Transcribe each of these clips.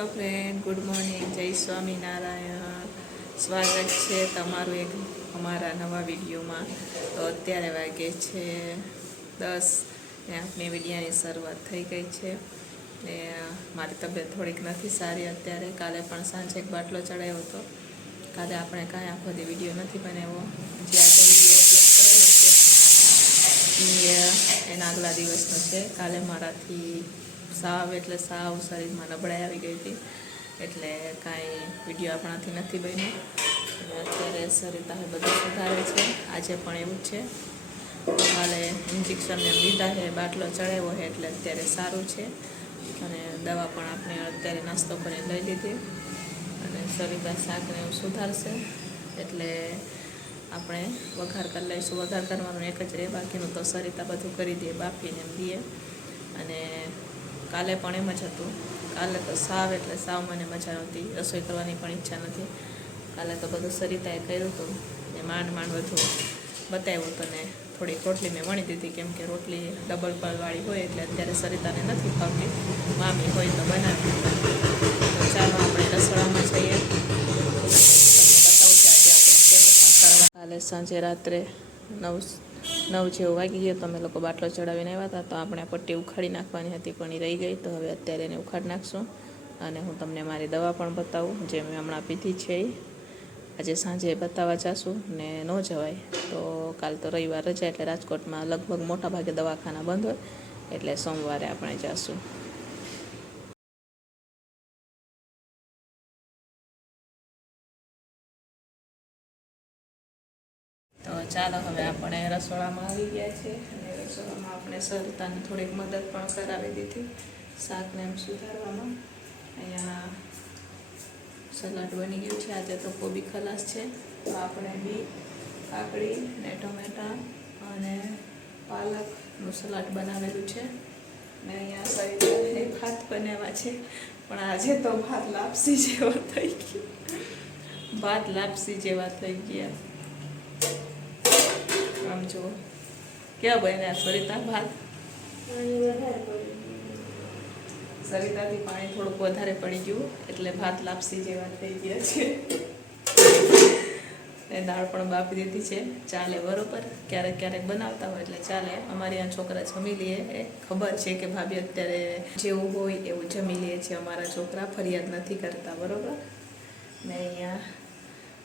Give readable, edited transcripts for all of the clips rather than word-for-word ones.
Hello friend, good morning, જય સ્વામિનારાયણ. સ્વાગત છે તમારું એક અમારા નવા વિડીયોમાં. તો અત્યારે વાગે છે 10 ને આપણી વિડીયાની શરૂઆત થઈ ગઈ છે. ને મારી તબિયત થોડીક નથી સારી અત્યારે. કાલે પણ સાંજે એક બાટલો ચડાવ્યો હતો. કાલે આપણે કાંઈ આખો દી વિડીયો નથી બનાવ્યો. જે આજે વિડીયો અપલોડ કરેલો છે એના આગલા દિવસનો છે. કાલે મારાથી સાવ શરીરમાં નબળાઈ આવી ગઈ હતી, એટલે કાંઈ વિડીયો આપણાથી નથી બન્યો. અત્યારે સરિતા બધું સુધારે છે. આજે પણ એવું જ છે. કાલે ઇન્જેક્શનને લીધા છે, બાટલો ચડાવ્યો છે, એટલે અત્યારે સારું છે. અને દવા પણ આપણે અત્યારે નાસ્તો કરીને લઈ લીધી. અને સરિતા શાકને એવું સુધારશે, એટલે આપણે વઘાર કરી લઈશું. વઘાર કરવાનું એક જ રહે, બાકીનું તો સરિતા બધું કરી દે, બાફીને એમ દે. અને કાલે પણ એમ જ હતું. કાલે તો સાવ મને મજા નહોતી, રસોઈ કરવાની પણ ઈચ્છા નથી. કાલે તો બધું સરિતાએ કર્યું હતું ને માંડ બધું બતાવ્યું હતું. ને થોડીક રોટલી મેં વણી દીધી, કેમ કે રોટલી ડબલ પલવાળી હોય એટલે અત્યારે સરિતાને નથી ખાવતી. મામી હોય તો બનાવી. તો ચાલો આપણે રસોડામાં જઈએ. તમને બતાવું કે આજે આપણે શેનું શાક કરવા. કાલે સાંજે રાત્રે 9 જેવું વાગી ગયો તો અમે લોકો બાટલો ચડાવીને આવ્યા હતા. તો આપણે પટ્ટી ઉખાડી નાખવાની હતી, પણ એ રહી ગઈ. તો હવે અત્યારે એને ઉખાડી નાખશું. અને હું તમને મારી દવા પણ બતાવું, જે મેં હમણાં પીધી છે. આજે સાંજે બતાવવા જાશું. ને ન જવાય તો કાલ તો રવિવાર રજા, એટલે રાજકોટમાં લગભગ મોટા ભાગે દવાખાના બંધ હોય, એટલે સોમવારે આપણે જાશું. તો ચાલો, હવે આપણે રસોડામાં આવી ગયા છે. અને રસોડામાં આપણે સરિતાને થોડીક મદદ પણ કરાવી દીધી શાકને એમ સુધારવામાં. અહીંયા સલાડ બની ગયું છે. આજે તો કોબી ખલાસ છે. તો આપણે બીટ, કાકડી ને ટમેટાં અને પાલકનું સલાડ બનાવેલું છે. ને અહીંયા સરિતાને ભાત બનાવ્યા છે. પણ આજે તો ભાત લાપસી જેવા થઈ ગયા. આમ જુઓ કેવા બન્યા સરિતા ભાત. સરિતાથી પાણી થોડુંક વધારે પડી ગયું, એટલે ભાત લાપસી જેવા થઈ ગયા છે. ને દાળ પણ બાફી દીધી છે. ચાલે બરોબર, ક્યારેક બનાવતા હોય એટલે ચાલે. અમારે આ છોકરા જમી લે, એ ખબર છે કે ભાભી અત્યારે જેવું હોય એવું જમી લે છે. અમારા છોકરા ફરિયાદ નથી કરતા, બરોબર. ને અહીંયા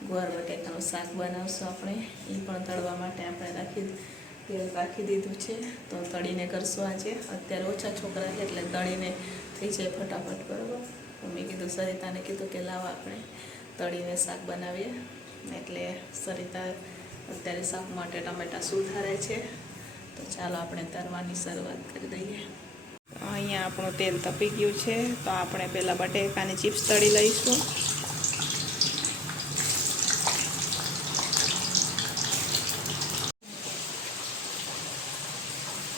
ગુવાર બટેકાનું શાક બનાવશું આપણે. એ પણ તળવા માટે આપણે તેલ રાખી દીધું છે. તો તળીને કરશું આજે. અત્યારે ઓછા છોકરા છે એટલે તળીને થઈ જાય ફટાફટ, બરાબર. તો મેં કીધું, સરિતાને કીધું કે લાવો આપણે તળીને શાક બનાવીએ. એટલે સરિતા અત્યારે શાક માટે ટમેટાં સુધારે છે. તો ચાલો આપણે તળવાની શરૂઆત કરી દઈએ. અહીંયા આપણું તેલ તપી ગયું છે. તો આપણે પહેલાં બટેકાની ચિપ્સ તળી લઈશું.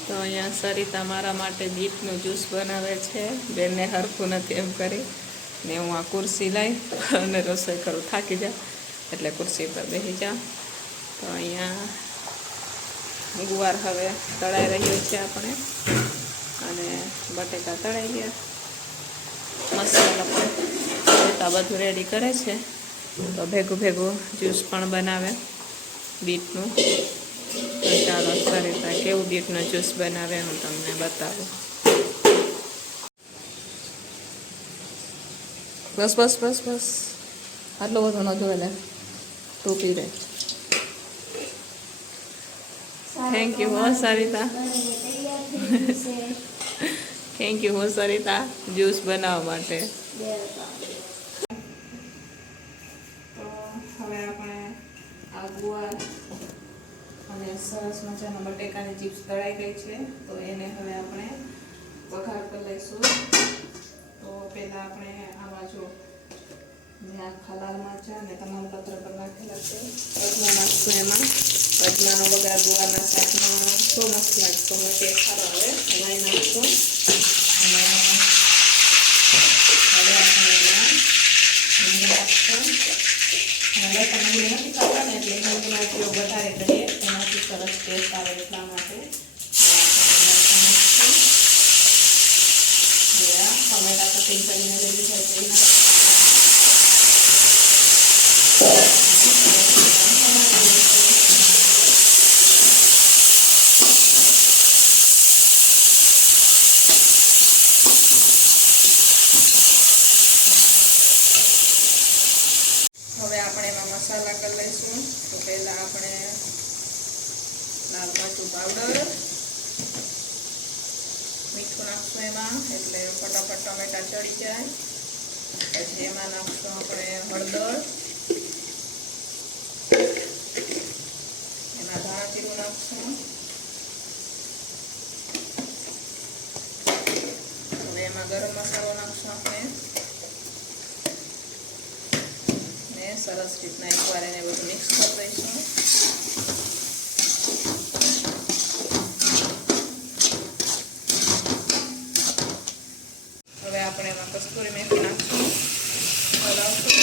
તો અહીંયા સરિતા મારા માટે બીટનું જ્યુસ બનાવે છે. બેનને હરખું નથી એમ કરી ને હું આ ખુરશી લઈ અને રસોઈ કરું, થાકી જાઉં એટલે ખુરશી પર બેસી જાઉં. તો અહીંયા ગુવાર હવે તળાઈ રહ્યો છે આપણે, અને બટેકા તળાઈ ગયા. મસાલા સરિતા બધું રેડી કરે છે. તો ભેગું જ્યુસ પણ બનાવે બીટનું. તો ચાલો સરિતા કેવું બીટનો જ્યુસ બનાવે હું તમને બતાવું. બસ આટલો બધો ન જોવે લે, તું પી રહે. થેન્ક યુ હો સરિતા. થેન્ક યુ હો સરિતા જ્યુસ બનાવવા માટે. તો હવે આપણે આ ગુવાર અને સરસ મજાના બટેકાની ચિપ્સ તળાઈ ગઈ છે. તો એને હવે આપણે વઘાર કરી લઈશું. તો પહેલાં આપણે આમાં જો મેં આખા લાલ મરચાં અને તમાલપત્ર પર નાખેલા છે. અજમા નાખશું એમાં. અજમાનો વઘાર ગુવારના શાકમાં તો મસ્ત લાગતો હોય, ટેસ્ટ સારો આવે. હલાવી નાખશું. અને હવે આપણે એમાં હિંગ નાખશું. હવે તમે હિંગ નથી ખાતા ને એટલે હિંગનો ઉપયોગ વધારે કરીએ, એનાથી સરસ ટેસ્ટ આવે એટલા માટે. ટમેટા કટિંગ કરીને લઈ લીધા છે, દઈશું. તો પહેલાં આપણે લાલ મરચું પાવડર, મીઠું નાખશું એમાં, એટલે ફટાફટ ટમેટા ચડી જાય. પછી એમાં નાખશું આપણે હળદર, એમાં ધાણા જીરું નાખશું. હવે એમાં ગરમ મસાલો નાખશું આપણે ને સરસ રીતના એકવાર એને બધું મિક્સ કરી દઈશું. હવે આપણે એમાં કસ્તુરી મેથી નાખશું, હલાવશું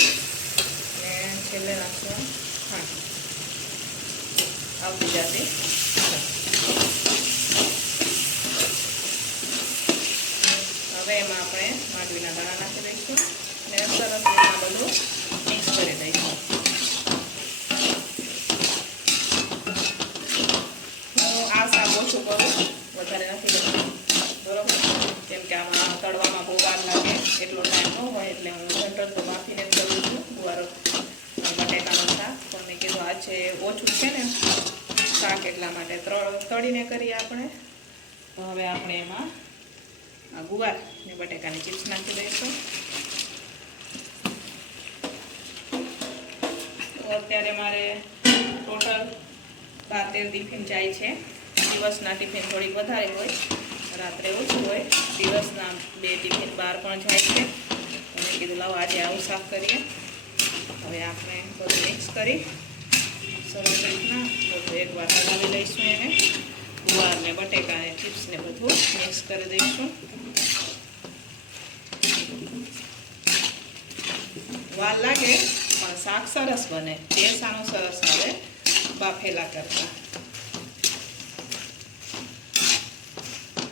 ને છેલ્લે નાખશું ખાંડ આવતી જાતે. હવે એમાં આપણે માંડવીના દાણા નાખી દઈશું અને સરસ રીતના બધું મિક્સ કરી દઈશું. હું આ શાક ઓછું કરું, વધારે નથી લખતું, બરોબર? કેમ કે આમાં તળવામાં બહુ વાર લાગે, એટલો ટાઈમ ન હોય, એટલે હું જનરલ તો બાફીને જ કરું છું ગુવારો બટેકાનું શાક. તો મેં કીધું આજે ઓછું છે ને શાક, એટલા માટે તળીને કરીએ આપણે. તો હવે આપણે એમાં ગુવાર ને બટેકાની ચિપ્સ નાખી દઈશું. તો અત્યારે મારે ટોટલ 12-13 ટિફિન જાય છે. દિવસના ટિફિન થોડીક વધારે હોય, રાત્રે ઓછું હોય. દિવસના 2 ટિફિન બહાર પણ જાય છે. તો મેં કીધું લાવો આજે આવું શાક કરીએ. હવે આપણે બધું મિક્સ કરી સરસ રીતના બધું એકવાર હલાવી લઈશું. એને ગુવાર ને બટેકા ને ચિપ્સ ને બધું મિક્સ કરી દઈશું. વાર લાગે પણ શાક સરસ બને, ટેસ્ટ આનો સરસ આવે બાફેલા કરતા.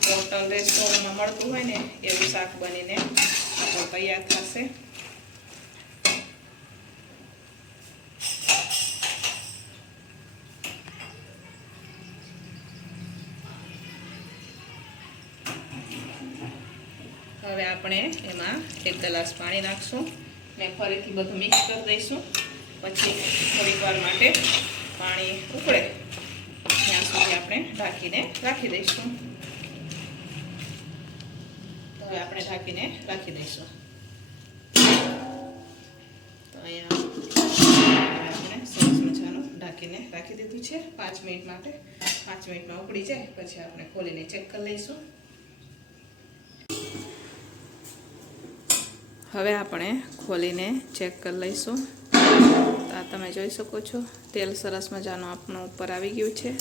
હોટલ રેસ્ટોરન્ટમાં મળતું હોય ને એવું શાક બનીને આપણું તૈયાર થશે. હવે આપણે એમાં 1 ગ્લાસ પાણી નાખશું ને ફરીથી બધું મિક્સ કરી દઈશું. પછી થોડીક વાર માટે પાણી ઉકળે ત્યાં સુધી આપણે ઢાંકીને રાખી દઈશું. તો હવે આપણે ઢાંકીને રાખી દઈશું. તો અહીંયા આપણે સરસ મજાનું ઢાંકીને રાખી દીધું છે 5 મિનિટ માટે. 5 મિનિટમાં ઉકળી જાય પછી આપણે ખોલીને ચેક કરી લઈશું. હવે આપણે ખોલીને ચેક કરી લઈશું. તો આ તમે જોઈ શકો છો તેલ સરસ મજાનું આપણું ઉપર આવી ગયું છે.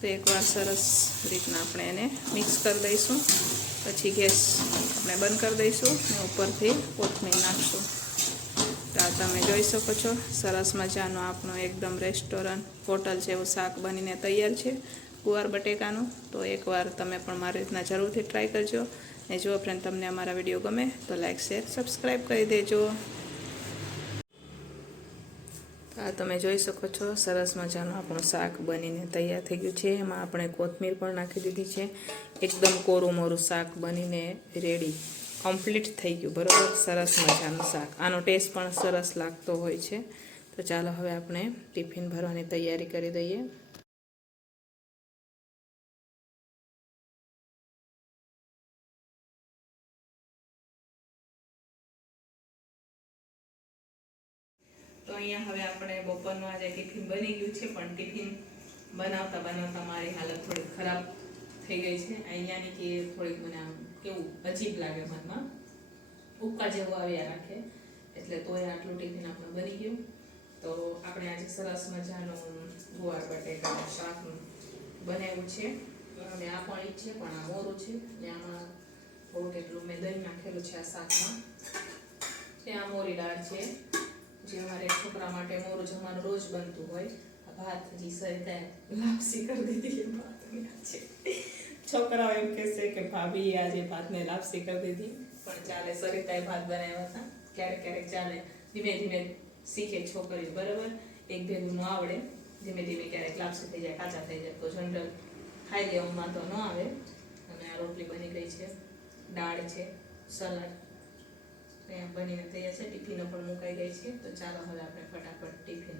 તો એકવાર સરસ રીતના આપણે એને મિક્સ કરી દઈશું. પછી ગેસ આપણે બંધ કરી દઈશું અને ઉપરથી કોથમીર નાખશું. તો આ તમે જોઈ શકો છો સરસ મજાનું આપણું એકદમ રેસ્ટોરન્ટ હોટલ જેવું શાક બનીને તૈયાર છે ગુવાર બટેકાનું. તો એકવાર તમે પણ મારી રીતના જરૂરથી ટ્રાય કરજો. ને જો ફ્રેન્ડ તમને અમારા વિડીયો ગમે તો લાઈક શેર સબસ્ક્રાઈબ કરી દેજો. આ તમે જોઈ શકો છો સરસ મજાનું આપણું શાક બનીને તૈયાર થઈ ગયું છે. એમાં આપણે કોથમીર પણ નાખી દીધી છે. એકદમ કોરું મોરું શાક બનીને રેડી કમ્પ્લીટ થઈ ગયું, બરાબર? સરસ મજાનું શાક, આનો ટેસ્ટ પણ સરસ લાગતો હોય છે. તો ચાલો હવે આપણે ટિફિન ભરવાની તૈયારી કરી દઈએ. તો અહીંયા હવે આપણે બપોરનું આજે ટિફિન બની ગયું છે, પણ ટિફિન બનાવતા બનાવતા મારી હાલત થોડી ખરાબ થઈ ગઈ છે. અહીંયાની કે થોડીક મને આમ કેવું અજીબ લાગે, મનમાં ઉક્કા જેવું આવ્યા રાખે. એટલે તોય આટલું ટિફિન આપણું બની ગયું. તો આપણે આજે સરસ મજાનું ગુવાર બટેકાનું શાક બનાવ્યું છે. અને આ પણ ઈ છે, પણ આ મોરું છે ને આમાં થોડુંક એટલું મેં દહીં નાખેલું છે આ શાકમાં. ત્યાં મોરી દાળ છે, જે અમારે છોકરા માટે મોરું જમવાનું રોજ બનતું હોય. ભાત હજી સરિતાએ લાપસી કરી દીધી. છે છોકરાઓ એમ કહેશે કે ભાભી આજે ભાતને લાપસી કરી દીધી, પણ ચાલે. સરિતાએ ભાત બનાવ્યા હતા, ક્યારેક ક્યારેક ચાલે. ધીમે ધીમે શીખે છોકરીઓ, બરાબર? એક ભેગું ન આવડે, ધીમે ધીમે ક્યારેક લાપસી થઈ જાય, કાચા થઈ જાય તો જનરલ ખાઈ લેવામાં તો ન આવે. અને આ રોટલી બની ગઈ છે, દાળ છે, સલાડ બનીને તૈયાર છે. ટિફિનો પણ મુકાઈ ગઈ છે. તો ચાલો હવે આપણે ફટાફટ ટિફિન